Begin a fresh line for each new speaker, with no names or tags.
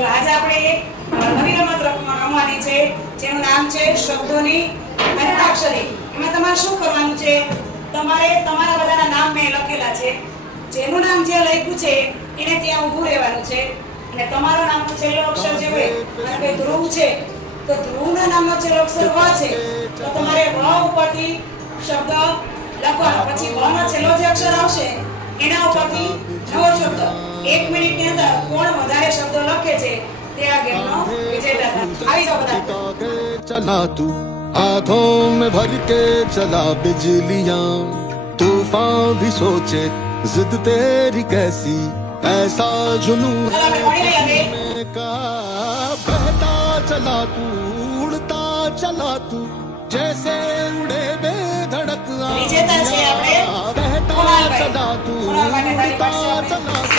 તો આજે આપણે નવી રમત રમવાની છે, જેનું નામ છે શબ્દોની અંતાક્ષરી. એમાં તમારે શું કરવાનું છે? તમારે તમારા બધાના નામ મેં લખેલા છે. જેનું નામ જે લખ્યું છે, એને ત્યાં ઊભું રહેવાનું છે. અને તમારો નામનો છેલ્લો અક્ષર જે હોય, અને ધ્રુવ છે, તો ધ્રુવના નામનો છેલ્લો અક્ષર વ છે. તો તમારે વ ઉપરથી શબ્દ લખવાનો. પછી વ નો છેલ્લો જે અક્ષર આવશે, એના ઉપરથી નવો શબ્દ. એક મિનિટની અંદર કોણ વધારે શબ્દો લખે છે તે આ ગેમનો વિજેતા થાય આવી જાઓ બધા
के चला तू आंखों में भर के चला बिजलियां तूफान भी सोचे जिद तेरी कैसी ऐसा जुनून
ચાલો આપણે ભણી લઈએ હવે.
में कहा बहता चला तू उड़ता चला तू जैसे उड़े बेधड़क
विजेता છે આપણે
बहता
કુણાલભાઈ.
चला तू
કુણાલ માટે તાળી
उड़ता
પાડશે આપણે.
चला तू जैसे उड़े